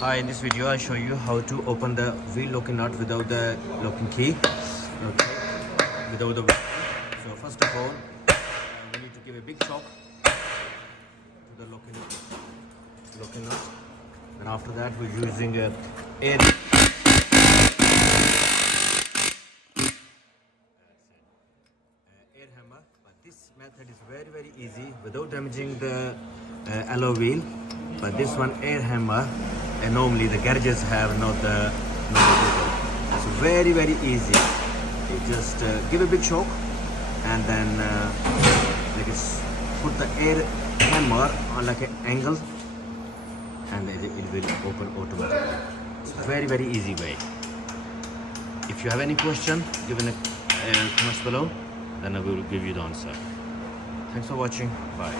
Hi, in this video I show you how to open the wheel locking nut without the locking key. Okay, without the wheel. So first of all, we need to give a big shock to the locking nut. And after that, we're using air. Air hammer. But this method is very easy without damaging the alloy wheel. But this one air hammer, and normally the garages have not the It's very easy. You just give a big shock and then put the air hammer on like an angle and it will open automatically. It's a very easy way. If you have any question, give in the comments below, then I will give you the answer. Thanks for watching. Bye.